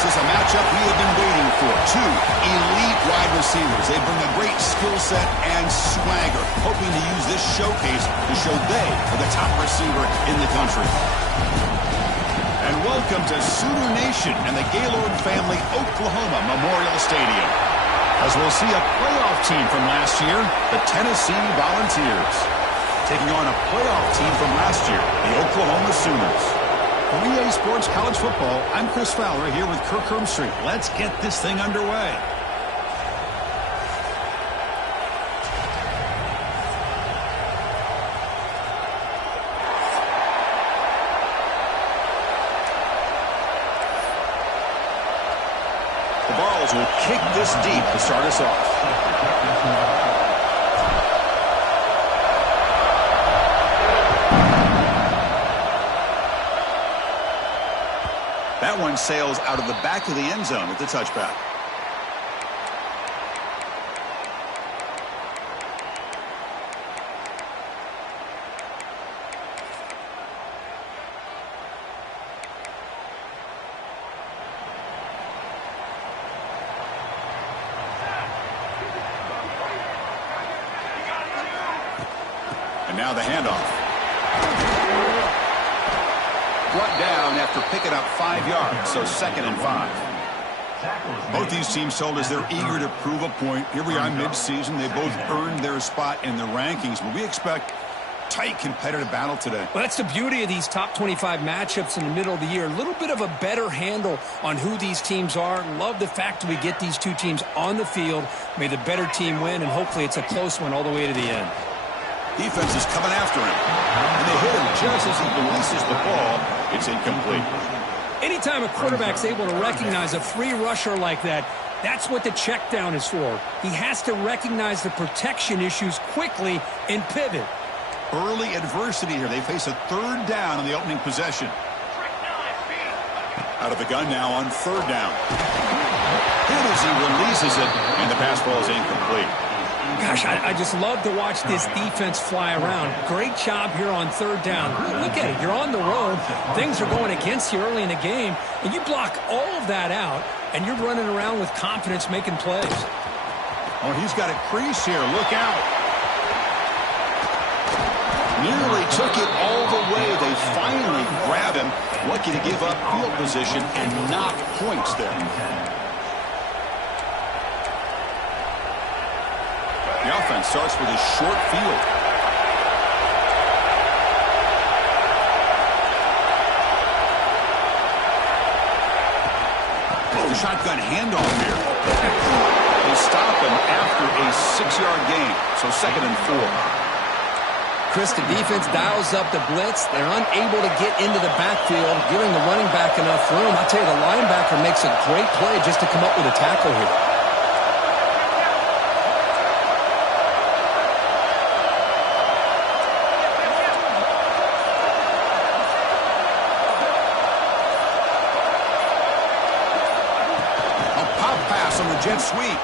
This is a matchup we have been waiting for. Two elite wide receivers. They bring a great skill set and swagger, hoping to use this showcase to show they are the top receiver in the country. And welcome to Sooner Nation and the Gaylord Family Oklahoma Memorial Stadium, as we'll see a playoff team from last year, the Tennessee Volunteers, taking on a playoff team from last year, the Oklahoma Sooners. For EA Sports College Football, I'm Chris Fowler here with Kirk Hermstreet. Let's get this thing underway. The Vols will kick this deep to start us off. That one sails out of the back of the end zone with the touchback. And now the handoff. Brought down after picking up 5 yards, so 2nd and 5. Both these teams told us they're eager to prove a point. Here we are mid-season. They both earned their spot in the rankings, but we expect tight competitive battle today. Well, that's the beauty of these top 25 matchups in the middle of the year. A little bit of a better handle on who these teams are. Love the fact that we get these two teams on the field. May the better team win, and hopefully it's a close one all the way to the end. Defense is coming after him, and they hit him just as he releases the ball. It's incomplete. Anytime a quarterback's able to recognize a free rusher like that, that's what the check down is for. He has to recognize the protection issues quickly and pivot. Early adversity here. They face a 3rd down on the opening possession. Out of the gun now on 3rd down. Hit as he releases it, and the pass ball is incomplete. Gosh, I just love to watch this defense fly around. Great job here on 3rd down. Look at it. You're on the road. Things are going against you early in the game, and you block all of that out, and you're running around with confidence making plays. Oh, he's got a crease here. Look out. Nearly took it all the way. They finally grab him. Lucky to give up field position and knock points there. The offense starts with a short field. Oh, shotgun handoff here. They stop him after a 6-yard gain, so 2nd and 4. Chris, the defense dials up the blitz. They're unable to get into the backfield, giving the running back enough room. I'll tell you, the linebacker makes a great play just to come up with a tackle here. Jet sweep.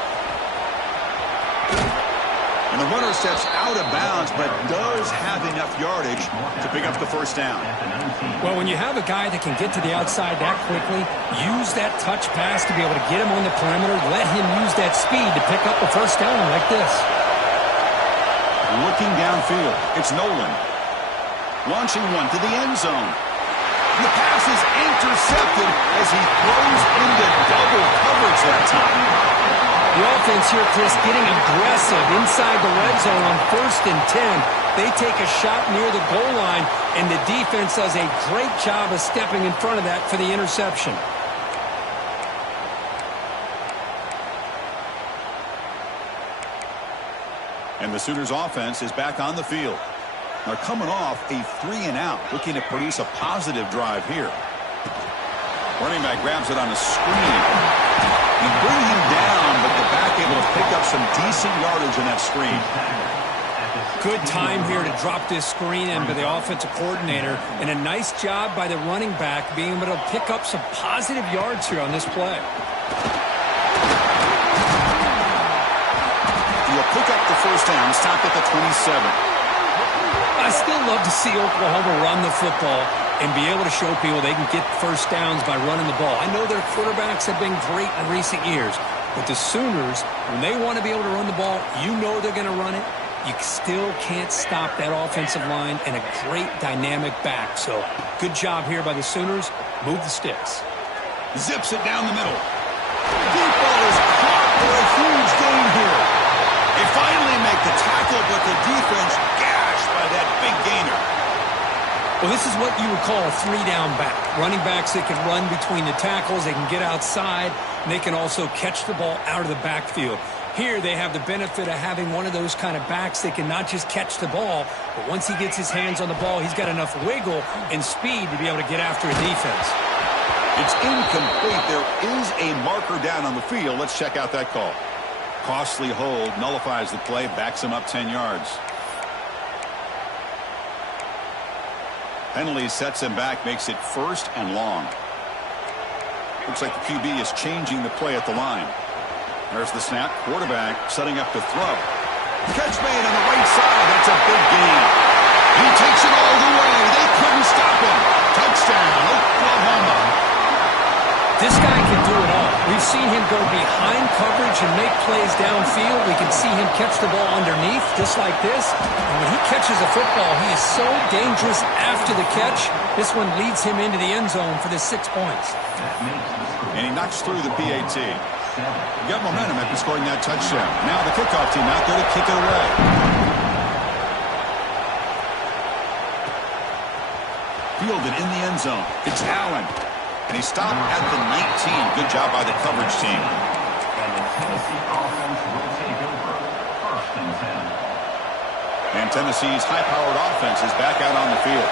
And the runner steps out of bounds, but does have enough yardage to pick up the 1st down. Well, when you have a guy that can get to the outside that quickly, use that touch pass to be able to get him on the perimeter, let him use that speed to pick up the 1st down like this. Looking downfield, it's Nolan. Launching one to the end zone. The pass is intercepted as he throws into double coverage that time. The offense here, Chris, getting aggressive inside the red zone on 1st and 10. They take a shot near the goal line, and the defense does a great job of stepping in front of that for the interception. And the Sooners offense is back on the field. They're coming off a 3-and-out, looking to produce a positive drive here. Running back grabs it on a screen. They bring him down, but the back able to pick up some decent yardage in that screen. Good time here to drop this screen in by the offensive coordinator, and a nice job by the running back being able to pick up some positive yards here on this play. He'll pick up the 1st down, stopped at the 27. I still love to see Oklahoma run the football. and be able to show people they can get first downs by running the ball. I know their quarterbacks have been great in recent years, but the Sooners, when they want to be able to run the ball, you know they're going to run it. You still can't stop that offensive line and a great dynamic back. So good job here by the Sooners. Move the sticks. Zips it down the middle. Deep ball is caught for a huge gain here. They finally make the tackle, but the defense gashed by that big gainer. Well, this is what you would call a three-down back. Running backs that can run between the tackles, they can get outside, and they can also catch the ball out of the backfield. Here they have the benefit of having one of those kind of backs that can not just catch the ball, but once he gets his hands on the ball, he's got enough wiggle and speed to be able to get after a defense. It's incomplete. There is a marker down on the field. Let's check out that call. Costly hold, nullifies the play, backs him up 10 yards. Penalty sets him back, makes it 1st and long. Looks like the QB is changing the play at the line. There's the snap. Quarterback setting up to throw. Catch made on the right side. That's a big gain. He takes it all the way. They couldn't stop him. Touchdown, Oklahoma. This guy can do it all. We've seen him go behind coverage and make plays downfield. We can see him catch the ball underneath, just like this. And when he catches a football, he is so dangerous after the catch. This one leads him into the end zone for the 6 points. And he knocks through the PAT. You got momentum after scoring that touchdown. Now the kickoff team out there to kick it away. Fielded in the end zone. It's Allen. And he stopped at the 19. Good job by the coverage team. And the Tennessee offense will take over 1st and 10. And Tennessee's high-powered offense is back out on the field.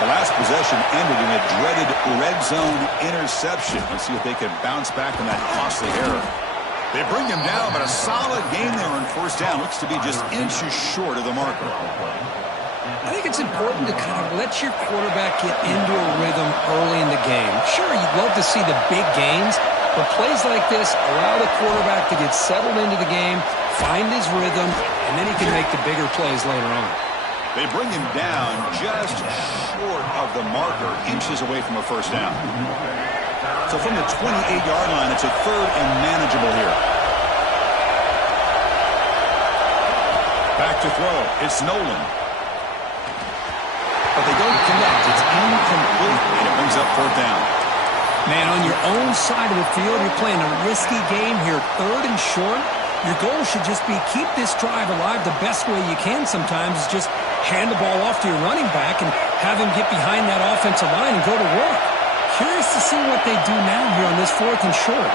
The last possession ended in a dreaded red zone interception. Let's see if they can bounce back from that costly error. They bring him down, but a solid game there on 1st down. Looks to be just inches short of the marker. I think it's important to kind of let your quarterback get into a rhythm early in the game. Sure, you'd love to see the big gains, but plays like this allow the quarterback to get settled into the game, find his rhythm, and then he can make the bigger plays later on. They bring him down just short of the marker, inches away from a 1st down. So from the 28-yard line, it's a 3rd and manageable here. Back to throw. It's Nolan. But they don't connect. It's incomplete, and it brings up 4th down. Man, on your own side of the field, you're playing a risky game here, 3rd and short. Your goal should just be keep this drive alive the best way you can sometimes is just hand the ball off to your running back and have him get behind that offensive line and go to work. Curious to see what they do now here on this 4th and short.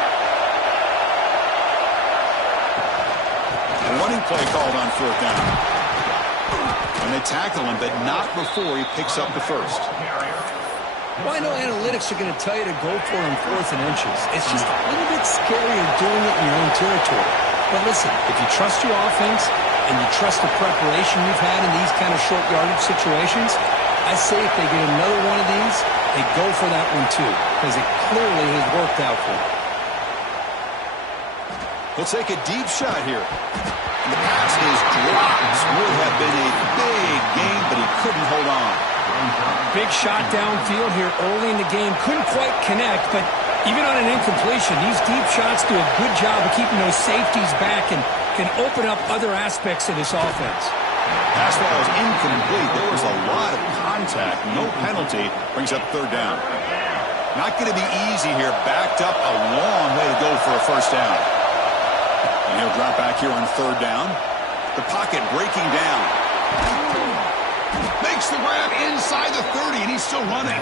A running play called on 4th down. And they tackle him, but not before he picks up the 1st. Well, I know analytics are going to tell you to go for it on 4th and inches. It's just a little bit scarier doing it in your own territory. But listen, if you trust your offense and you trust the preparation you've had in these kind of short yardage situations, I say if they get another one of these, they go for that one too, because it clearly has worked out for them. He'll take a deep shot here. The pass is dropped. Would have been a big game, but he couldn't hold on. Big shot downfield here early in the game. Couldn't quite connect, but even on an incompletion, these deep shots do a good job of keeping those safeties back and can open up other aspects of this offense. Pass ball is incomplete. There was a lot of contact. No penalty. Brings up 3rd down. Not going to be easy here. Backed up a long way to go for a 1st down. And he'll drop back here on 3rd down. The pocket breaking down. Makes the grab inside the 30, and he's still running.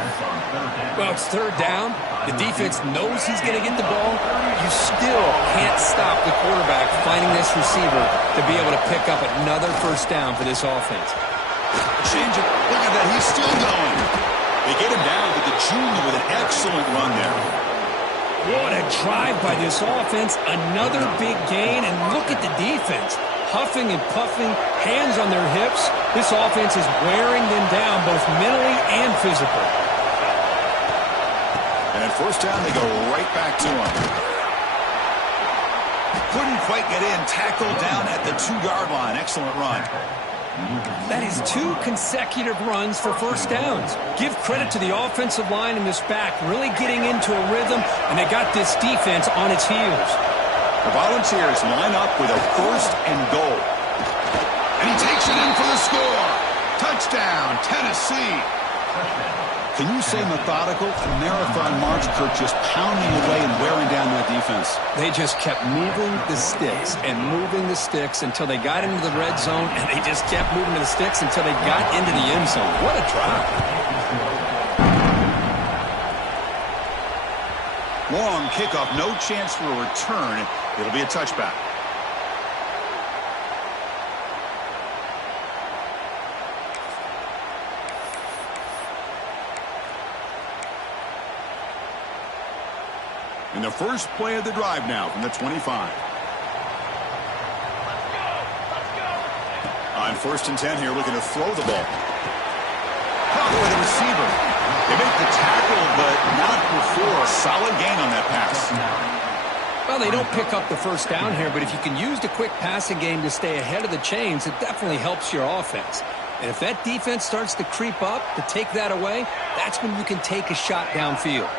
Well, it's 3rd down. The defense knows he's going to get the ball. You still can't stop the quarterback finding this receiver to be able to pick up another 1st down for this offense. Change it. Look at that. He's still going. They get him down, but the junior with an excellent run there. What a drive by this offense. Another big gain, and look at the defense. Huffing and puffing, hands on their hips. This offense is wearing them down both mentally and physically. And at 1st down, they go right back to him. Couldn't quite get in. Tackled down at the 2-yard line. Excellent run. That is 2 consecutive runs for first downs. Give credit to the offensive line in this back, really getting into a rhythm, and they got this defense on its heels. The Volunteers line up with a 1st and goal. And he takes it in for the score. Touchdown, Tennessee. Can you say methodical? A marathon march, Kirk, just pounding away and wearing down that defense. They just kept moving the sticks and moving the sticks until they got into the red zone, and they just kept moving the sticks until they got into the end zone. What a drive. Long kickoff, no chance for a return. It'll be a touchback. In the first play of the drive now from the 25. On 1st and 10 here, looking to throw the ball. Caught by the receiver. They make the tackle, but not before a solid gain on that pass. Well, they don't pick up the first down here, but if you can use the quick passing game to stay ahead of the chains, it definitely helps your offense. And if that defense starts to creep up to take that away, that's when you can take a shot downfield.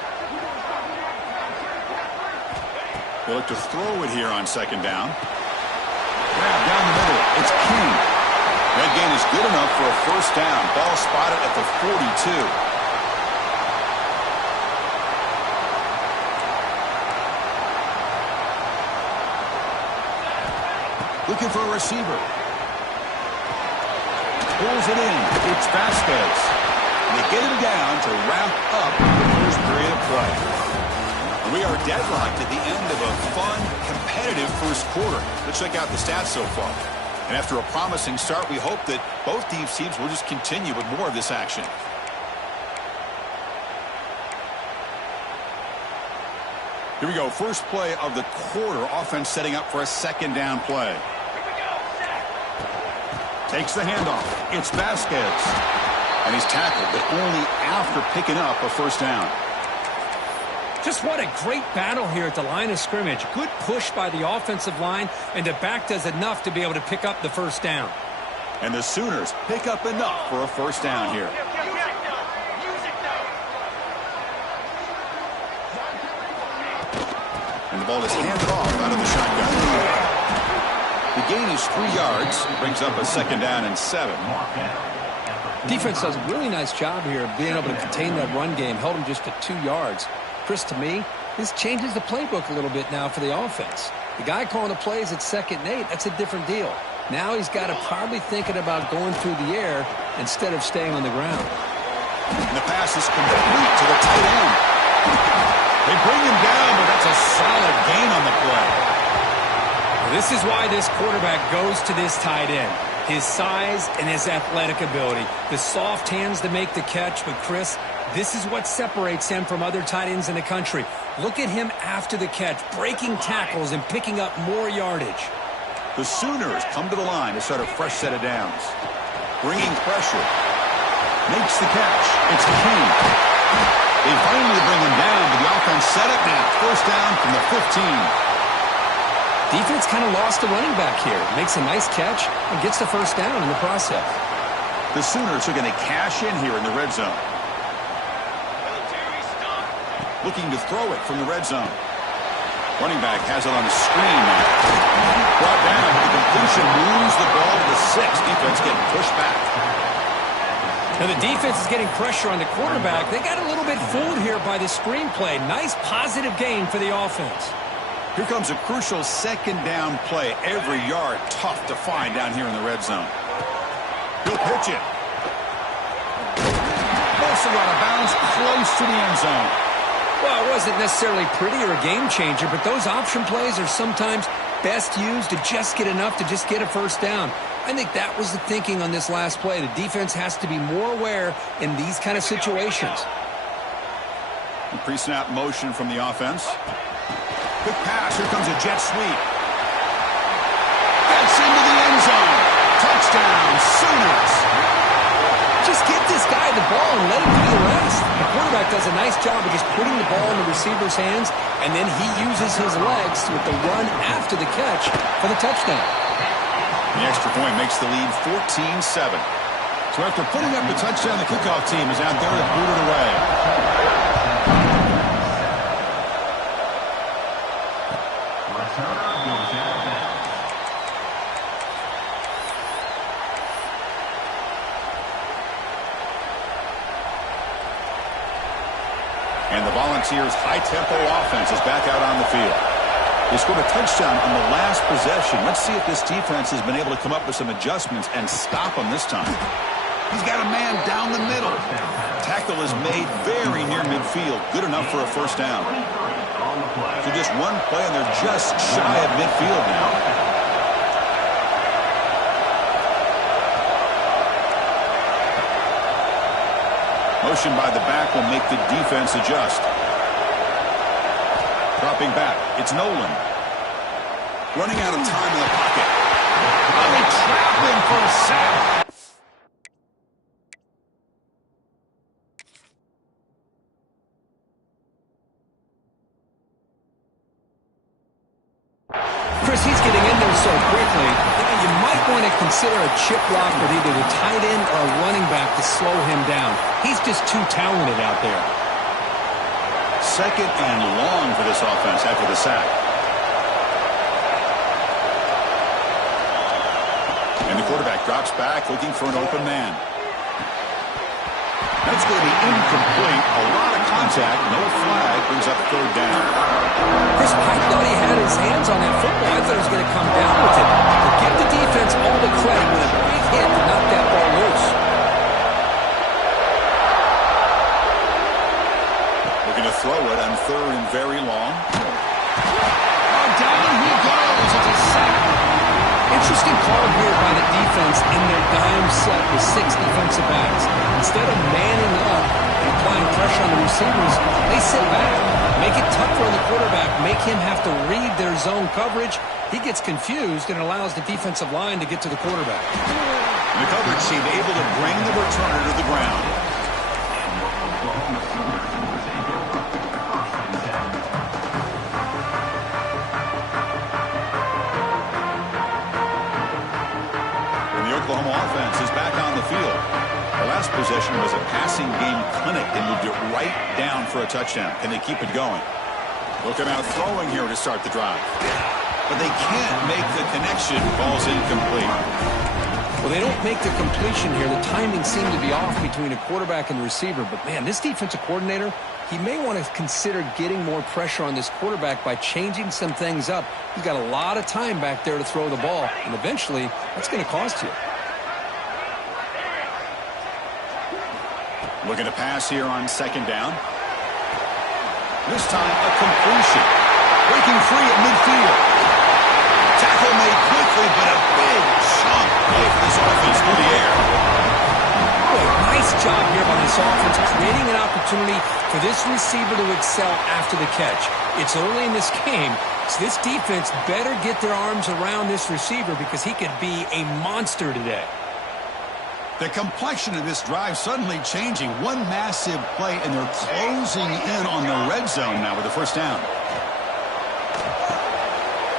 They look to throw it here on 2nd down. Grab down the middle. It's King. That gain is good enough for a 1st down. Ball spotted at the 42. Looking for a receiver. Pulls it in. It's Vasquez. They get him down to wrap up the first period of play. We are deadlocked at the end of a fun, competitive first quarter. Let's check out the stats so far. And after a promising start, we hope that both these teams will just continue with more of this action. Here we go. First play of the quarter. Offense setting up for a 2nd down play. Takes the handoff. It's Vasquez. And he's tackled, but only after picking up a 1st down. Just what a great battle here at the line of scrimmage. Good push by the offensive line, and the back does enough to be able to pick up the 1st down. And the Sooners pick up enough for a 1st down here. And the ball is handed off out of the shotgun. The gain is 3 yards. Brings up a 2nd down and 7. Defense does a really nice job here of being able to contain that run game. Held them just to 2 yards. Chris, to me, this changes the playbook a little bit now for the offense. The guy calling the plays at 2nd and 8, that's a different deal. Now he's got to probably thinking about going through the air instead of staying on the ground. And the pass is complete to the tight end. They bring him down, but that's a solid gain on the play. Well, this is why this quarterback goes to this tight end. His size and his athletic ability. The soft hands to make the catch, but Chris, this is what separates him from other tight ends in the country. Look at him after the catch, breaking tackles and picking up more yardage. The Sooners come to the line to start a fresh set of downs. Bringing pressure. Makes the catch. It's King. They finally bring him down, but the offense set up now. 1st down from the 15. Defense kind of lost the running back here. Makes a nice catch and gets the 1st down in the process. The Sooners are going to cash in here in the red zone. Looking to throw it from the red zone. Running back has it on the screen now. Brought down. The completion moves the ball to the 6. Defense getting pushed back. Now the defense is getting pressure on the quarterback. They got a little bit fooled here by the screenplay. Nice positive gain for the offense. Here comes a crucial 2nd down play. Every yard tough to find down here in the red zone. He'll pitch it. Also out of bounds, close to the end zone. Well, it wasn't necessarily pretty or a game changer, but those option plays are sometimes best used to just get enough to just get a 1st down. I think that was the thinking on this last play. The defense has to be more aware in these kind of situations. Pre-snap motion from the offense. Quick pass. Here comes a jet sweep. Gets into the end zone. Touchdown, Sooners. Just get this guy the ball and let him do the rest. The quarterback does a nice job of just putting the ball in the receiver's hands, and then he uses his legs with the run after the catch for the touchdown. The extra point makes the lead 14-7. So after putting up the touchdown, the kickoff team is out there to boot it away. And the Volunteers' high-tempo offense is back out on the field. They scored a touchdown on the last possession. Let's see if this defense has been able to come up with some adjustments and stop them this time. He's got a man down the middle. Tackle is made very near midfield. Good enough for a first down. So just one play, and they're just shy of midfield now. Motion by the back will make the defense adjust. Dropping back, it's Nolan. Running out of time in the pocket. Oh, they trap him for a sack. Chris, he's getting in there so quickly. You might want to consider a chip block with either the tight end or a running back to slow him down. He's just too talented out there. Second and long for this offense after the sack. And the quarterback drops back looking for an open man. That's going to be incomplete. A lot of contact. No flag. Brings up third down. Chris, I thought he had his hands on that football. I thought he was going to come down with it. But give the defense all the credit with a big hit to knock that ball loose. Looking to throw it on third and very long. Oh, down he goes. It's a sack. Interesting call here by the defense in their dime set with 6 defensive backs. Instead of manning up and applying pressure on the receivers, they sit back, make it tougher on the quarterback, make him have to read their zone coverage. He gets confused and allows the defensive line to get to the quarterback. And the coverage team able to bring the returner to the ground. Oklahoma offense is back on the field. The last possession was a passing game clinic. They moved it right down for a touchdown. Can they keep it going? Looking out throwing here to start the drive. But they can't make the connection. Ball's incomplete. Well, they don't make the completion here. The timing seemed to be off between a quarterback and the receiver. But, man, this defensive coordinator, he may want to consider getting more pressure on this quarterback by changing some things up. He's got a lot of time back there to throw the ball. And eventually, that's going to cost you. Looking to pass here on second down. This time a completion. Breaking free at midfield. Tackle made quickly, but a big chunk play for this offense through the air. Boy, nice job here by this offense, creating an opportunity for this receiver to excel after the catch. It's early in this game, so this defense better get their arms around this receiver because he could be a monster today. The complexion of this drive suddenly changing. One massive play, and they're closing in on the red zone now with the first down.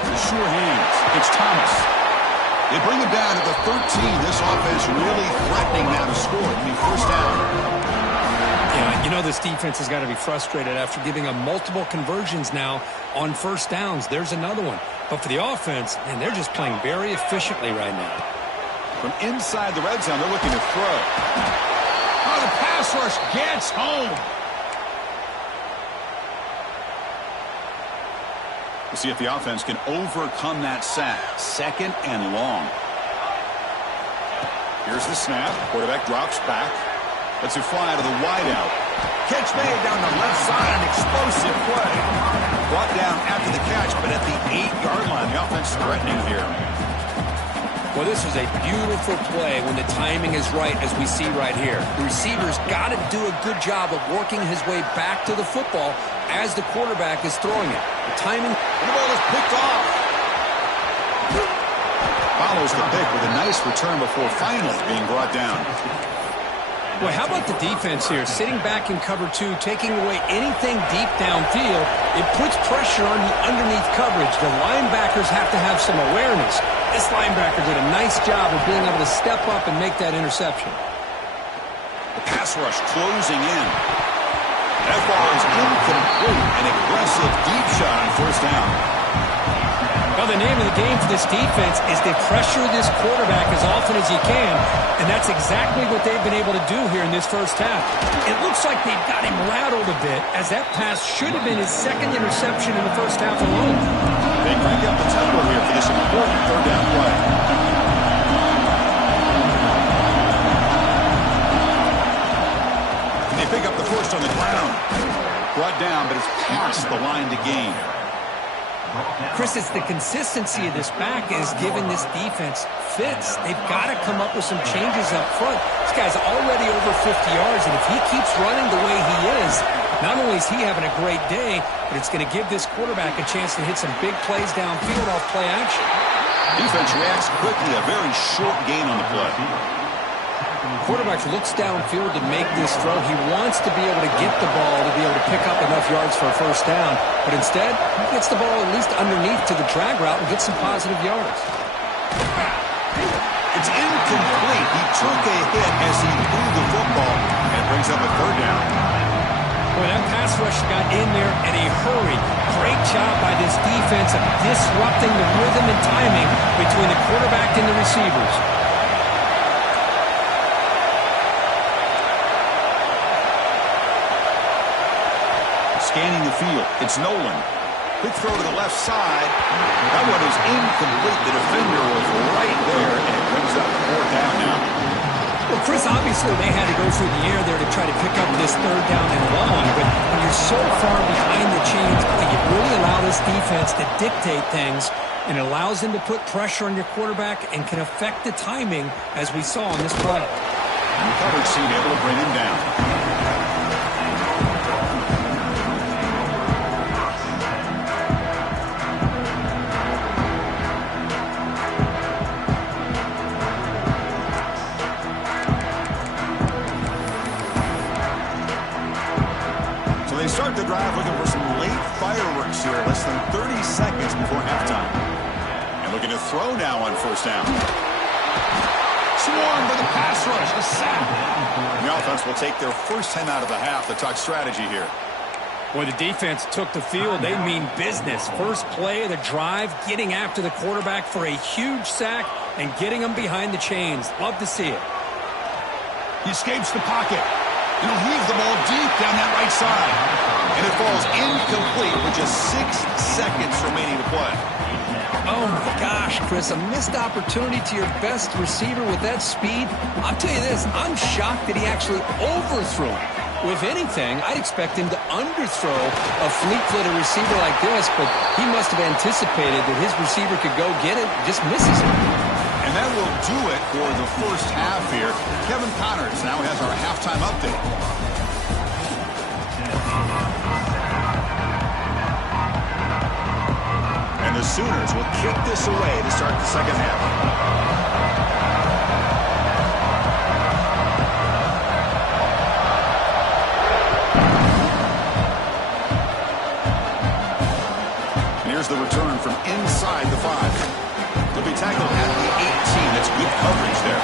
The sure hands. It's Thomas. They bring him down at the 13. This offense really threatening now to score. It'll be first down. Yeah, you know this defense has got to be frustrated after giving them multiple conversions now on first downs. There's another one. But for the offense, man, they're just playing very efficiently right now. From inside the red zone, they're looking to throw. Oh, the pass rush gets home. We'll see if the offense can overcome that sack. Second and long. Here's the snap. Quarterback drops back. Lets it fly to the wideout. Catch made down the left side. An explosive play. Brought down after the catch, but at the 8-yard line, the offense threatening here. Well, this is a beautiful play when the timing is right, as we see right here. The receiver's got to do a good job of working his way back to the football as the quarterback is throwing it. The timing... And the ball is picked off. Follows the pick with a nice return before finally being brought down. Well, how about the defense here? Sitting back in cover two, taking away anything deep downfield, it puts pressure on the underneath coverage. The linebackers have to have some awareness. This linebacker did a nice job of being able to step up and make that interception. The pass rush closing in. That ball is incomplete. An aggressive deep shot on first down. Well, the name of the game for this defense is to pressure this quarterback as often as you can, and that's exactly what they've been able to do here in this first half. It looks like they've got him rattled a bit, as that pass should have been his second interception in the first half alone. They crank up the tempo here for this important third down play. And they pick up the first on the ground. Brought down, but it's past the line to gain. Chris, it's the consistency of this back is giving this defense fits. They've got to come up with some changes up front. This guy's already over 50 yards, and if he keeps running the way he is, not only is he having a great day, but it's going to give this quarterback a chance to hit some big plays downfield off play action. Defense reacts quickly, a very short gain on the play. Quarterback looks downfield to make this throw. He wants to be able to get the ball to be able to pick up enough yards for a first down. But instead, he gets the ball at least underneath to the drag route and gets some positive yards. It's incomplete. He took a hit as he threw the football and brings up a third down. Boy, that pass rush got in there in a hurry. Great job by this defense of disrupting the rhythm and timing between the quarterback and the receivers. Scanning the field, it's Nolan. Quick throw to the left side. That one is incomplete. The defender was right there, and it brings up fourth down now. Well, Chris, obviously they had to go through the air there to try to pick up this third down and long, but when you're so far behind the chains, you really allow this defense to dictate things, and it allows them to put pressure on your quarterback and can affect the timing, as we saw on this play. Coverage team able to bring him down. Start the drive looking for some late fireworks here, less than 30 seconds before halftime. And looking to throw now on first down. Swarmed by the pass rush, a sack. The offense will take their first 10 out of the half to talk strategy here. Boy, the defense took the field. They mean business. First play of the drive, getting after the quarterback for a huge sack and getting him behind the chains. Love to see it. He escapes the pocket. He'll heave the ball deep down that right side. And it falls incomplete with just 6 seconds remaining to play. Oh, my gosh, Chris, a missed opportunity to your best receiver with that speed. I'll tell you this, I'm shocked that he actually overthrew it. If anything, I'd expect him to underthrow a fleet-footed receiver like this, but he must have anticipated that his receiver could go get it, just misses it. And that will do it for the first half here. Kevin Connors now has our halftime update. And the Sooners will kick this away to start the second half. And here's the return from inside the 5. He'll be tackled at the 18. That's good coverage there.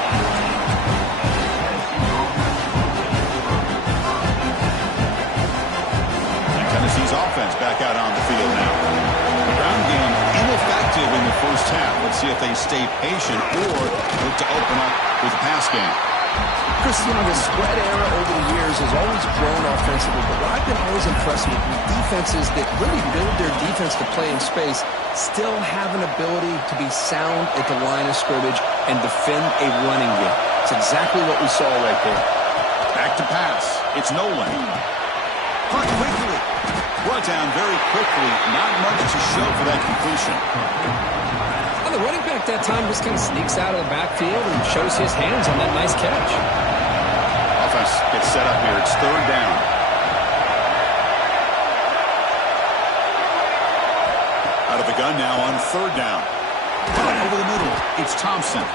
And Tennessee's offense back out on the field now. The ground game ineffective in the first half. Let's see if they stay patient or look to open up with a pass game. Chris, you know, the spread era over the years has always grown offensively, but what I've been always impressed with defenses that really build their defense to play in space still have an ability to be sound at the line of scrimmage and defend a running game. It's exactly what we saw right there. Back to pass. It's Nolan. Caught quickly. Brought down very quickly. Not much to show for that completion. The running back that time just kind of sneaks out of the backfield and shows his hands on that nice catch. Offense gets set up here. It's third down. Out of the gun now on third down. Right over the middle. It's Thompson.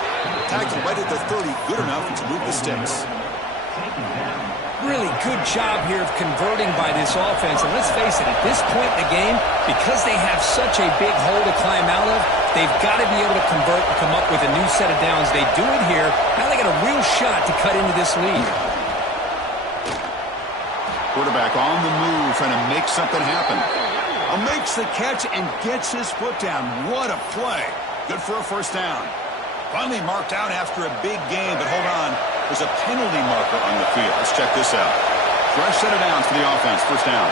Tackled right at the 30. Good enough to move the sticks. Second down. Really good job here of converting by this offense. And let's face it, at this point in the game, because they have such a big hole to climb out of, they've got to be able to convert and come up with a new set of downs. They do it here. Now they got a real shot to cut into this lead. Quarterback on the move, trying to make something happen. Makes the catch and gets his foot down. What a play. Good for a first down. Finally marked out after a big game, but hold on. There's a penalty marker on the field. Let's check this out. Fresh set of downs for the offense. First down.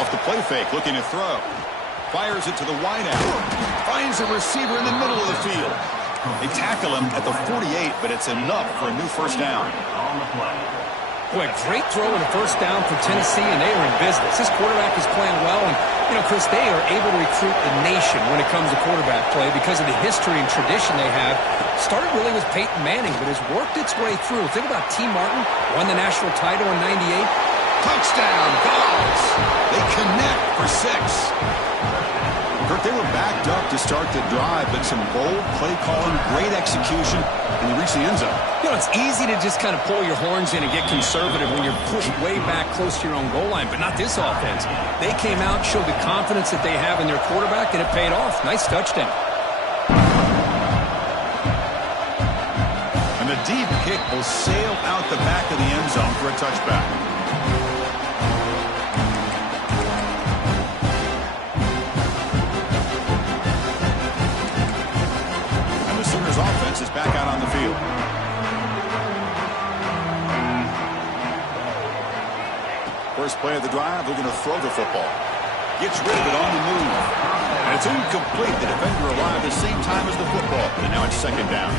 Off the play fake, looking to throw. Fires it to the wideout. Finds a receiver in the middle of the field. They tackle him at the 48, but it's enough for a new first down. On the play. Boy, great throw and a first down for Tennessee, and they are in business. This quarterback is playing well, and, you know, Chris, they are able to recruit the nation when it comes to quarterback play because of the history and tradition they have. Started really with Peyton Manning, but has worked its way through. Think about T. Martin, won the national title in '98. Touchdown, Vols. They connect for 6. Kirk, they were backed up to start the drive, but some bold play calling, great execution, and they reached the end zone. You know, it's easy to just kind of pull your horns in and get conservative when you're pushed way back close to your own goal line, but not this offense. They came out, showed the confidence that they have in their quarterback, and it paid off. Nice touchdown. And the deep kick will sail out the back of the end zone for a touchback. Offense is back out on the field. First play of the drive, they're going to throw the football. Gets rid of it on the move. And it's incomplete. The defender arrived at the same time as the football. And now it's second down.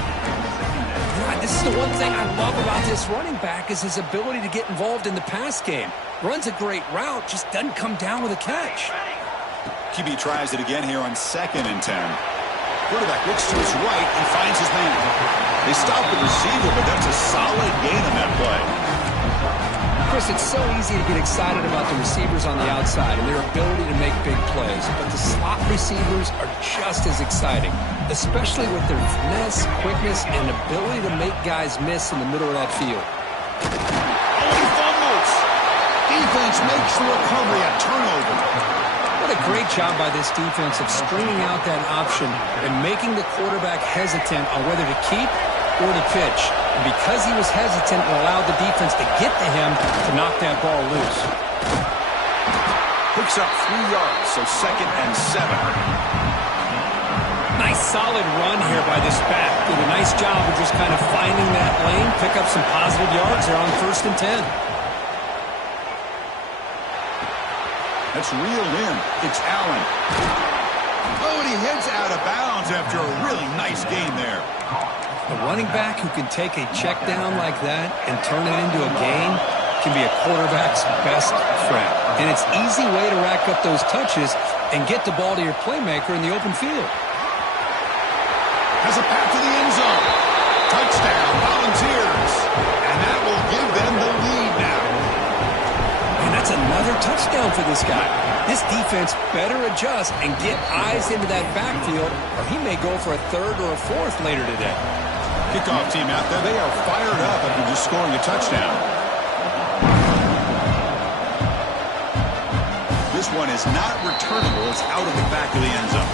This is the one thing I love about this running back is his ability to get involved in the pass game. Runs a great route, just doesn't come down with a catch. QB tries it again here on 2nd and 10. Quarterback looks to his right and finds his man. They stop the receiver, but that's a solid gain on that play. Chris, it's so easy to get excited about the receivers on the outside and their ability to make big plays, but the slot receivers are just as exciting, especially with their finesse, quickness, and ability to make guys miss in the middle of that field. Oh, he fumbles. Defense makes the recovery, a turnover. What a great job by this defense of stringing out that option and making the quarterback hesitant on whether to keep or to pitch. And because he was hesitant, it allowed the defense to get to him to knock that ball loose. Picks up 3 yards, so 2nd and 7. Nice solid run here by this back. Did a nice job of just kind of finding that lane, pick up some positive yards there on 1st and 10. That's reeled in. It's Allen. Oh, and he heads out of bounds after a really nice game there. A running back who can take a check down like that and turn it into a gain can be a quarterback's best friend. And it's an easy way to rack up those touches and get the ball to your playmaker in the open field. Has a path to the end zone. Touchdown, Volunteers. And that will give them the lead now. And that's another touchdown for this guy. This defense better adjust and get eyes into that backfield, or he may go for a 3rd or a 4th later today. Kickoff team out there, they are fired up after just scoring a touchdown. This one is not returnable. It's out of the back of the end zone.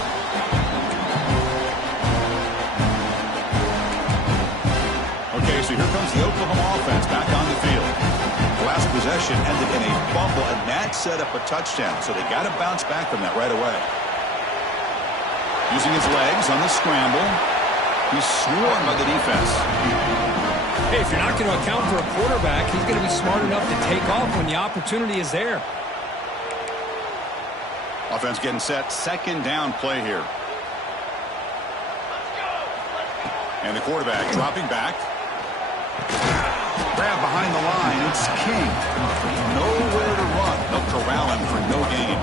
Okay, so here comes the Oklahoma offense back on the field. The last possession ended in a fumble, and that set up a touchdown. So they got to bounce back from that right away. Using his legs on the scramble. He's swarmed by the defense. Hey, if you're not going to account for a quarterback, he's going to be smart enough to take off when the opportunity is there. Offense getting set. 2nd down play here. And the quarterback dropping back. Grab behind the line. It's King. Nowhere to run. They'll corral him for no gain.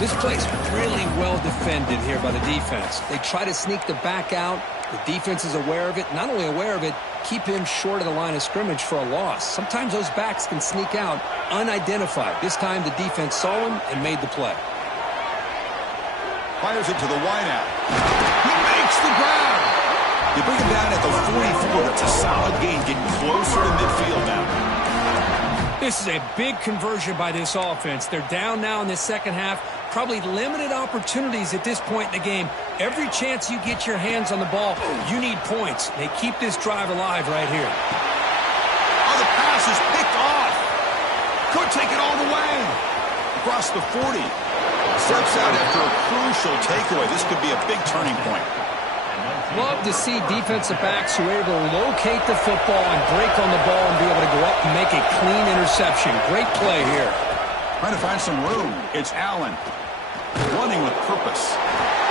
This play's really well defended here by the defense. They try to sneak the back out, The defense is aware of it. Not only aware of it, keep him short of the line of scrimmage for a loss. Sometimes those backs can sneak out unidentified. This time the defense saw him and made the play. Fires it to the wideout. He makes the grab. You bring him down at the 44. That's a solid gain, getting closer to midfield now. This is a big conversion by this offense. They're down now in the second half. Probably limited opportunities at this point in the game. Every chance you get your hands on the ball, you need points. They keep this drive alive right here. Oh, the pass is picked off. Could take it all the way. Across the 40. Steps out after a crucial takeaway. This could be a big turning point. Love to see defensive backs who are able to locate the football and break on the ball and be able to go up and make a clean interception. Great play here. Trying to find some room. It's Allen. Running with purpose.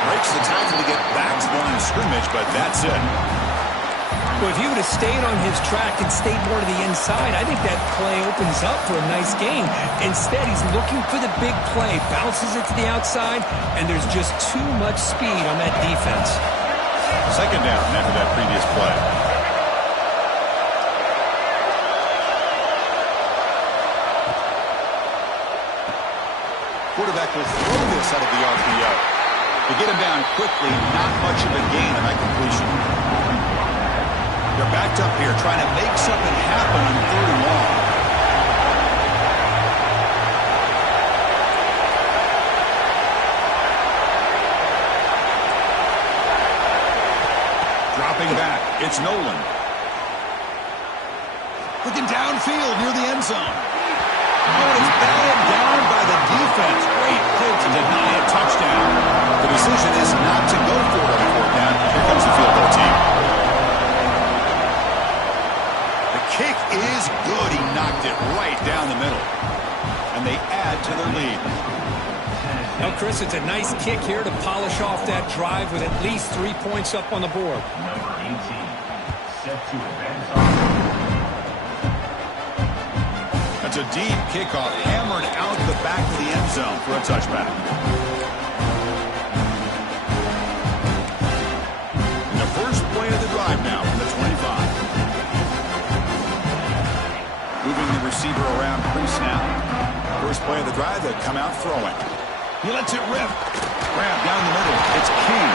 Breaks the tackle to get back to the line of scrimmage, but that's it. Well, if he would have stayed on his track and stayed more to the inside, I think that play opens up for a nice game. Instead, he's looking for the big play, bounces it to the outside, and there's just too much speed on that defense. Second down after that previous play. Quarterback will throw this out of the RPO. To get him down quickly, not much of a gain on that completion. They're backed up here trying to make something happen on 3rd and long. Dropping back, it's Nolan. Looking downfield near the end zone. Oh, it's batted down by the defense. Great play to deny a touchdown. The decision is not to go for it on 4th down. Here comes the field goal team. The kick is good. He knocked it right down the middle. And they add to their lead. Now, Chris, it's a nice kick here to polish off that drive with at least 3 points up on the board. Number 18, set to advance on. That's a deep kickoff, hammered out the back of the end zone for a touchback. And the first play of the drive now from the 25. Moving the receiver around pre-snap. First play of the drive, they come out throwing. He lets it rip. Grab down the middle. It's King.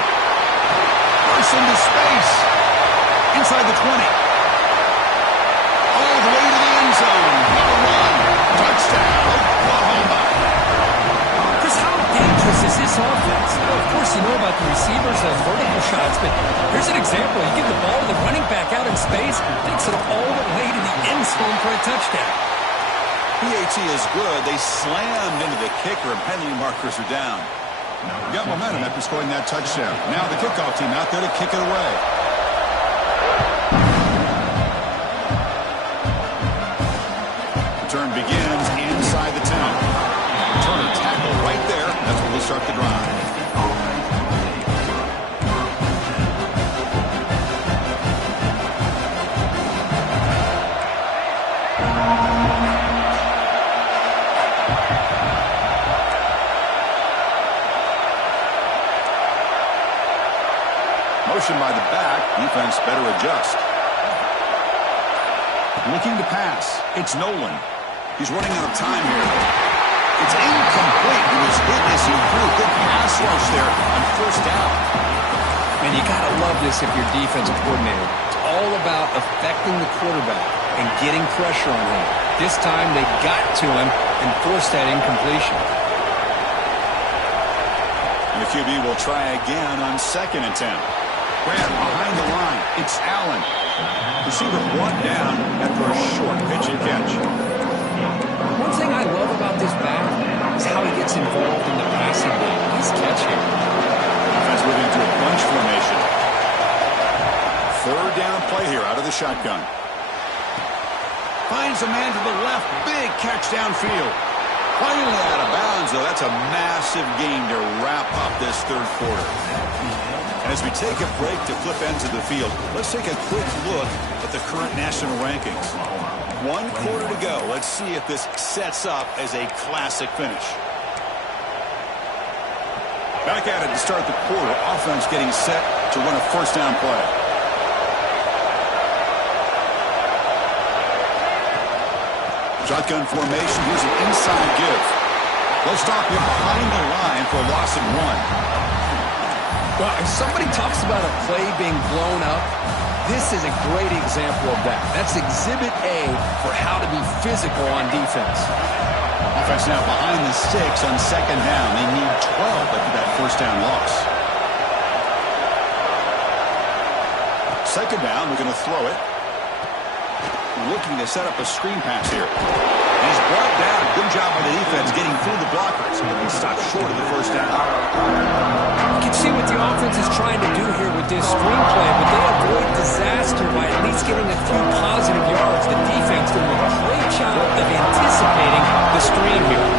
Bursts into space. Inside the 20. All the way to the end zone. What a run. Touchdown, Oklahoma. Chris, how dangerous is this offense? Well, of course, you know about the receivers, those vertical shots, but here's an example. You give the ball to the running back out in space, takes it all the way to the end zone for a touchdown. PAT is good. They slammed into the kicker, and penalty markers are down. Got momentum after scoring that touchdown. Now the kickoff team out there to kick it away. Return begins inside the 10. Turner tackle right there. That's where we'll start the drive. Motion by the back. Defense better adjust. Looking to pass. It's Nolan. He's running out of time here. It's incomplete. He was hit as he threw. Good pass rush there on 1st down. And you got to love this if you're defensive coordinator. It's all about affecting the quarterback and getting pressure on him. This time they got to him and forced that incompletion. And the QB will try again on 2nd and 10. Grab behind the line. It's Allen. Receiver brought down after a short pitch and catch. One thing I love about this back is how he gets involved in the passing game. Nice catch here. Defense moving to a bunch formation. 3rd down play here out of the shotgun. Finds a man to the left. Big catch downfield. Finally out of bounds, though. That's a massive gain to wrap up this 3rd quarter. And as we take a break to flip ends of the field, let's take a quick look at the current national rankings. 1 quarter to go. Let's see if this sets up as a classic finish. Back at it to start the quarter. Offense getting set to run a 1st down play. Shotgun formation. Here's an inside give. They'll stop him behind the line for a loss of 1. Well, if somebody talks about a play being blown up, this is a great example of that. That's exhibit A for how to be physical on defense. Offense now behind the sticks on second down. They need 12 after that first down loss. Second down, we're going to throw it. Looking to set up a screen pass here. He's brought down. Good job by the defense getting through the blockers. But he stopped short of the first down. You can see what the offense is trying to do here with this screenplay, but they avoid disaster by at least getting a few positive yards. The defense doing a great job of anticipating the screen here.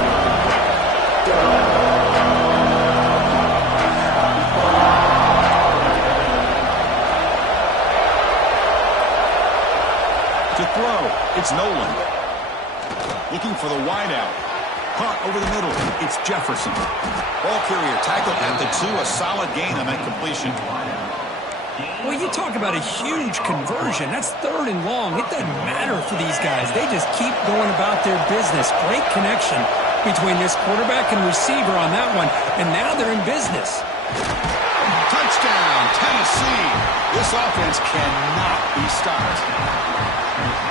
To throw, it's Nolan. Looking for the wideout. Caught over the middle. It's Jefferson. Ball carrier tackled at the 2. A solid gain on that completion. Well, you talk about a huge conversion. That's 3rd and long. It doesn't matter for these guys. They just keep going about their business. Great connection between this quarterback and receiver on that one. And now they're in business. Touchdown, Tennessee. This offense cannot be stopped.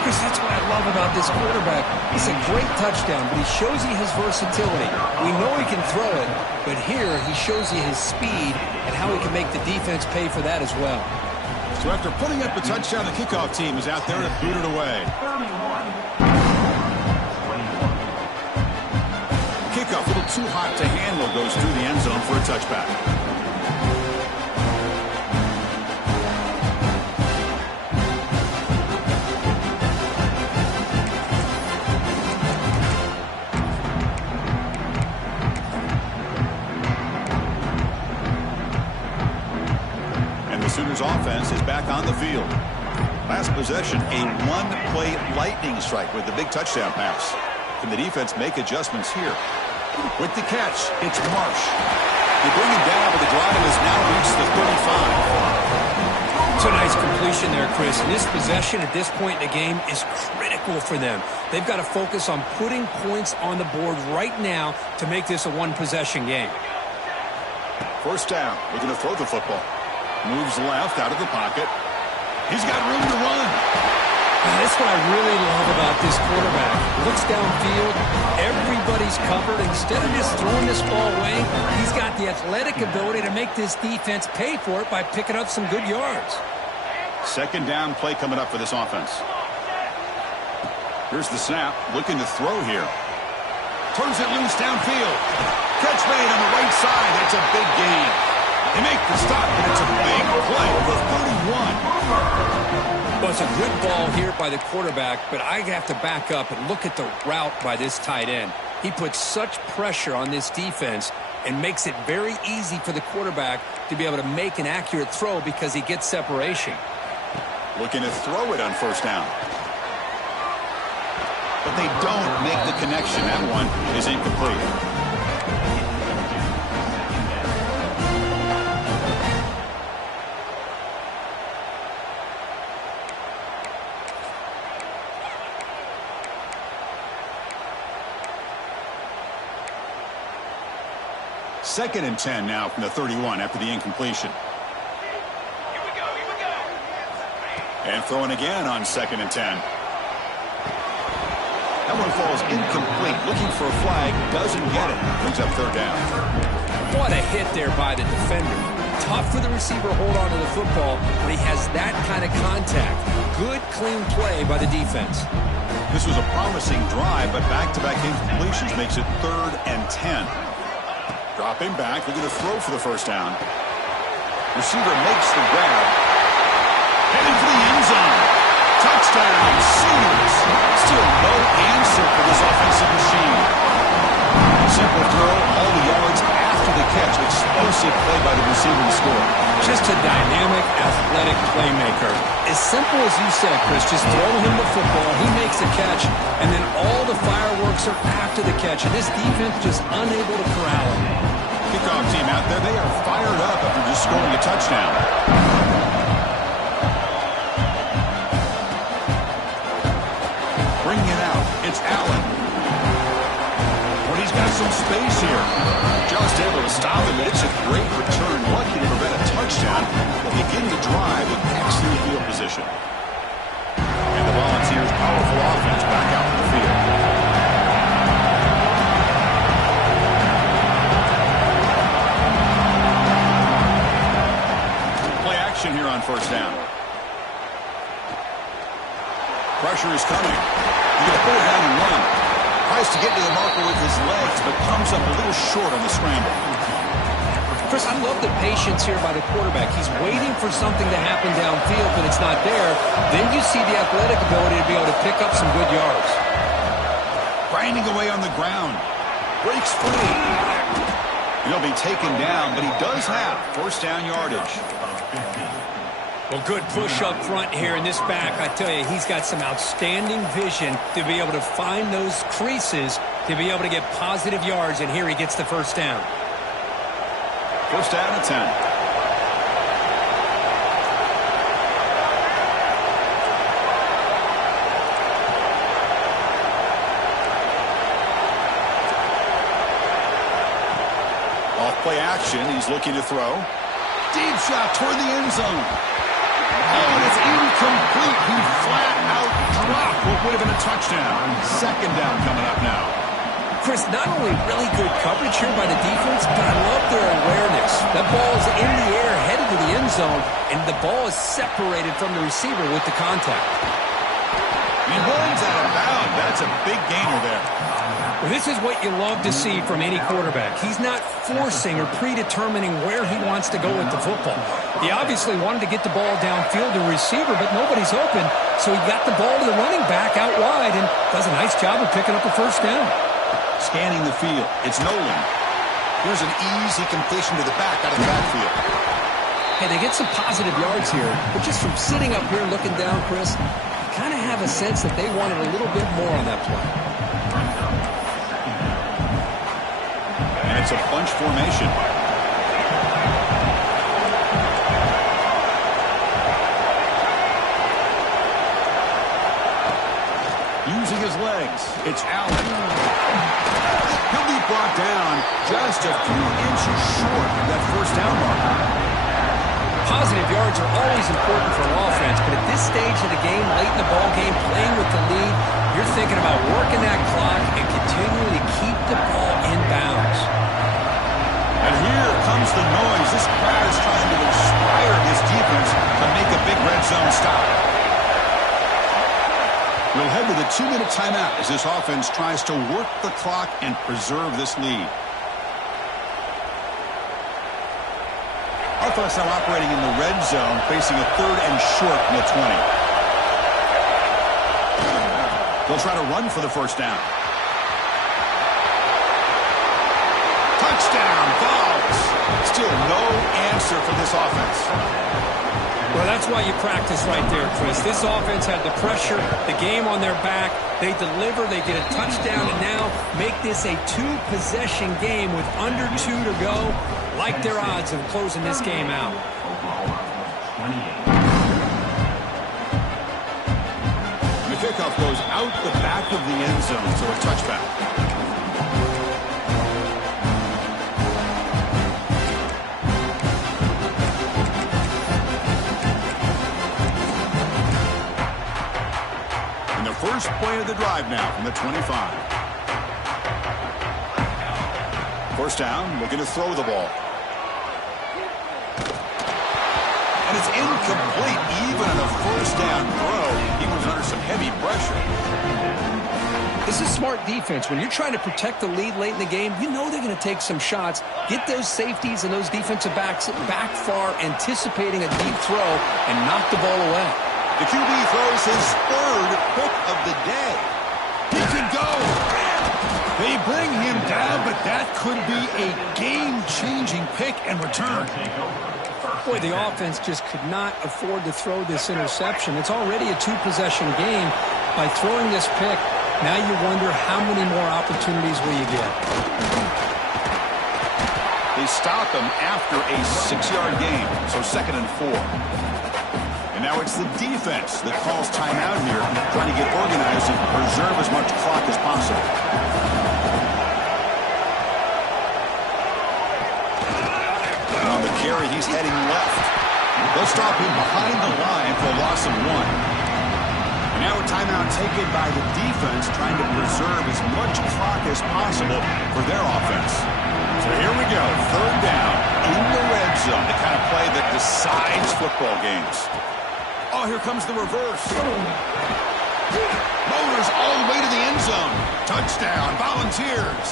Chris, that's what I love about this quarterback. It's a great touchdown, but he shows you his versatility. We know he can throw it, but here he shows you his speed and how he can make the defense pay for that as well. So after putting up a touchdown, the kickoff team is out there to boot it away. Kickoff, a little too hot to handle, goes through the end zone for a touchback. Sooners offense is back on the field. Last possession, a one-play lightning strike with the big touchdown pass. Can the defense make adjustments here? With the catch, it's Marsh. They bring him down, but the drive has now reached the 35. It's a nice completion there, Chris. And this possession at this point in the game is critical for them. They've got to focus on putting points on the board right now to make this a one-possession game. First down. We're going to throw the football. Moves left out of the pocket. He's got room to run. That's what I really love about this quarterback. Looks downfield. Everybody's covered. Instead of just throwing this ball away, he's got the athletic ability to make this defense pay for it by picking up some good yards. Second down play coming up for this offense. Here's the snap. Looking to throw here. Turns it loose downfield. Catch made on the right side. That's a big gain. They make the stop, and it's a big play for 31. Well, it's a good ball here by the quarterback, but I have to back up and look at the route by this tight end. He puts such pressure on this defense and makes it very easy for the quarterback to be able to make an accurate throw because he gets separation. Looking to throw it on first down. But they don't make the connection. That one is incomplete. Second and 10 now from the 31 after the incompletion. Here we go. And throwing again on second and 10. That one falls incomplete. Looking for a flag. Doesn't get it. Brings up third down. What a hit there by the defender. Tough for the receiver to hold on to the football when he has that kind of contact. Good, clean play by the defense. This was a promising drive, but back-to-back incompletions makes it 3rd and 10. Dropping back, they're going to throw for the first down. Receiver makes the grab. Heading for the end zone. Touchdown, Sooners. Still no answer for this offensive machine. Simple throw, all the yards after the catch. Explosive play by the receiver to score. Just a dynamic, athletic playmaker. As simple as you said, Chris, just throw him the football, he makes a catch, and then all the fireworks are after the catch, and this defense just unable to corral him. Kickoff team out there, they are fired up after just scoring a touchdown. Bringing it out, it's Allen. space here. Just able to stop him, but it's a great return. Lucky to prevent a touchdown. They'll begin the drive with excellent field position. And the Volunteers' powerful offense back out in the field. Play action here on first down. Pressure is coming. He's going to pull it down and run. Tries to get to the marker with his legs, but comes up a little short on the scramble. Chris, I love the patience here by the quarterback. He's waiting for something to happen downfield, but it's not there. Then you see the athletic ability to be able to pick up some good yards. Grinding away on the ground. Breaks free. He'll be taken down, but he does have first down yardage. Well, good push up front here in this back. I tell you, he's got some outstanding vision to be able to find those creases, to be able to get positive yards, and here he gets the first down. First down at 10. Off play action, he's looking to throw. Deep shot toward the end zone. Oh, and it's incomplete. He flat out dropped what would have been a touchdown. Second down coming up now. Chris, not only really good coverage here by the defense, but I love their awareness. That ball is in the air, headed to the end zone, and the ball is separated from the receiver with the contact. He runs out of bounds. That's a big gainer there. Well, this is what you love to see from any quarterback. He's not forcing or predetermining where he wants to go with the football. He obviously wanted to get the ball downfield to the receiver, but nobody's open, so he got the ball to the running back out wide and does a nice job of picking up a first down. Scanning the field. It's Nolan. Here's an easy completion to the back out of the backfield. Hey, they get some positive yards here, but just from sitting up here looking down, Chris, you kind of have a sense that they wanted a little bit more on that play. And it's a bunch formation. Using his legs, it's Allen. He'll be brought down just a few inches short of that first down marker. Positive yards are always important for an offense, but at this stage of the game, late in the ball game, playing with the lead, you're thinking about working that clock and continuing to keep the ball in bounds. And here comes the noise. This crowd is trying to inspire this defense to make a big red zone stop. We'll head to the 2-minute timeout as this offense tries to work the clock and preserve this lead. Offense now operating in the red zone, facing a third and short from the 20. They'll try to run for the first down. Touchdown, Vols. Still no answer for this offense. Well, that's why you practice right there, Chris. This offense had the pressure, the game on their back. They deliver, they get a touchdown, and now make this a two-possession game with under 2 to go. Like their odds of closing this game out. And the kickoff goes out the back of the end zone, so a touchback. And the first play of the drive now from the 25. First down, looking to throw the ball. And it's incomplete. Even on a first down throw, he was under some heavy pressure. This is smart defense. When you're trying to protect the lead late in the game, you know they're going to take some shots, get those safeties and those defensive backs back far, anticipating a deep throw, and knock the ball away. The QB throws his third pick of the day. He can go. They bring him down, but that could be a game-changing pick and return. Boy, the offense just could not afford to throw this interception. It's already a two-possession game. By throwing this pick, now you wonder how many more opportunities will you get. They stop him after a 6-yard gain, so 2nd and 4. And now it's the defense that calls timeout here, trying to get organized and preserve as much clock as possible. secondary, he's heading left. They'll stop him behind the line for a loss of 1. And now a timeout taken by the defense, trying to preserve as much clock as possible for their offense. So here we go, 3rd down in the red zone, the kind of play that decides football games. Oh, here comes the reverse. Motors all the way to the end zone. Touchdown, Volunteers.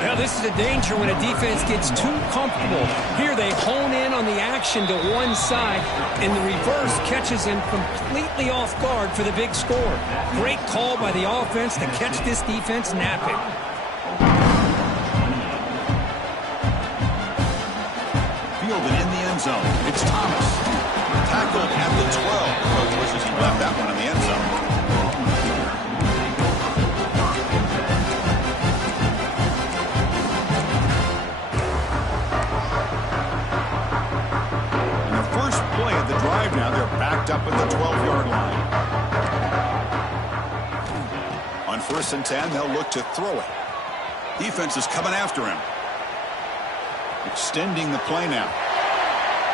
Now, this is a danger when a defense gets too comfortable. Here they hone in on the action to one side, and the reverse catches him completely off guard for the big score. Great call by the offense to catch this defense napping. Fielded in the end zone. It's Thomas. Tackled at the 12. Coach wishes he left that one in the end zone. And the first play of the drive now, they're backed up at the 12-yard line. On 1st and 10, they'll look to throw it. Defense is coming after him. Extending the play now.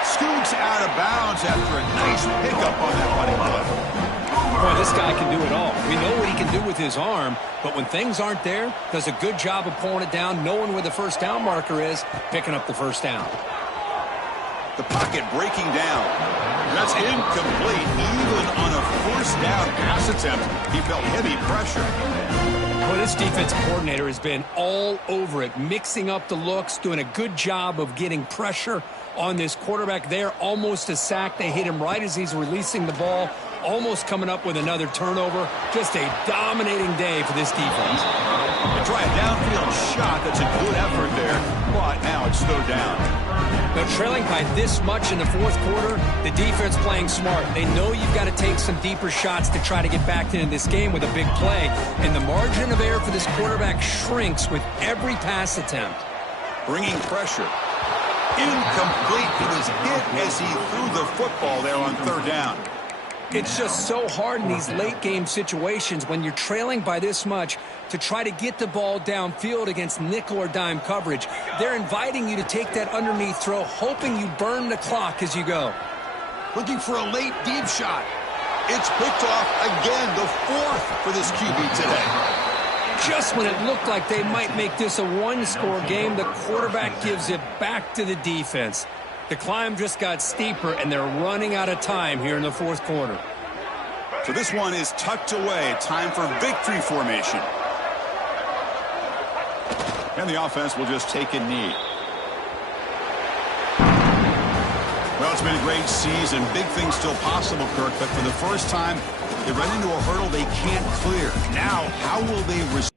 Scoots out of bounds after a nice pickup on that running play. Boy, this guy can do it all. We know what he can do with his arm, but when things aren't there, does a good job of pulling it down, knowing where the first down marker is, picking up the first down. The pocket breaking down. That's incomplete. Even on a 1st down pass attempt, he felt heavy pressure. Well, this defensive coordinator has been all over it, mixing up the looks, doing a good job of getting pressure on this quarterback there. Almost a sack. They hit him right as he's releasing the ball, almost coming up with another turnover. Just a dominating day for this defense. They try a downfield shot. That's a good effort there, but now it's slowed down. They're trailing by this much in the 4th quarter. The defense playing smart. They know you've got to take some deeper shots to try to get back into this game with a big play. And the margin of error for this quarterback shrinks with every pass attempt. Bringing pressure. Incomplete. He was hit as he threw the football there on 3rd down. It's just so hard in these late-game situations when you're trailing by this much to try to get the ball downfield against nickel or dime coverage. They're inviting you to take that underneath throw, hoping you burn the clock as you go. Looking for a late deep shot. It's picked off again, the 4th for this QB today. Just when it looked like they might make this a one-score game, the quarterback gives it back to the defense. The climb just got steeper, and they're running out of time here in the 4th quarter. So this one is tucked away. Time for victory formation. And the offense will just take a knee. Well, it's been a great season. Big things still possible, Kirk, but for the first time, they run into a hurdle they can't clear. Now, how will they respond?